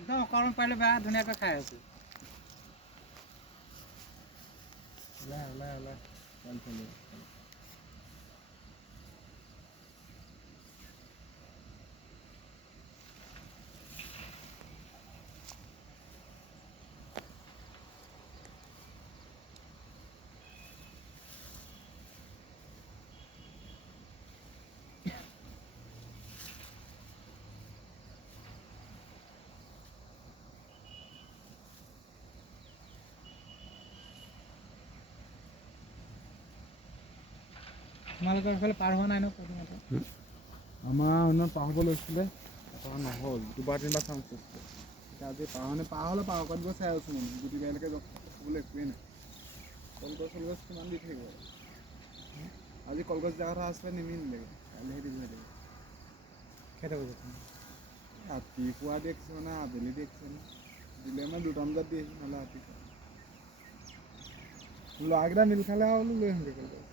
একদম অকৰণ পাৰিলে বেয়া ধুনীয়াকৈ খাই আছো। ওলাই তোমালোকৰ এইফালে পাৰ হোৱা নাই ন? আমাৰ অন্য পাৰ হ'ব লৈছিলে, পাৰ নহ'ল, দুবাৰ তিনিবাৰ চান্স আছিলে। এতিয়া আজি পাৰ হ'লে পাৰ ক'ত গৈ চাই আছোঁ মানে, গুটি গাইলৈকে যাবলৈ একোৱেই নাই। কলগছ চলগছ কিমান দি থাকিব আৰু। আজি কলগছ দিয়া কথা আছিলে নিমিলিলে, কাইলৈহে দিব লাগিব। কেইটা বজাত? ৰাতিপুৱা দিয়ে কিছুমানে, আবেলি দিয়ে কিছুমানে। দিলে মানে 2টা বজাত দিয়ে, নহ'লে ৰাতিপুৱা। ল'ৰাকেইটা মিল খালে আৰু বোলো লৈ আহিমগৈ কলগছ।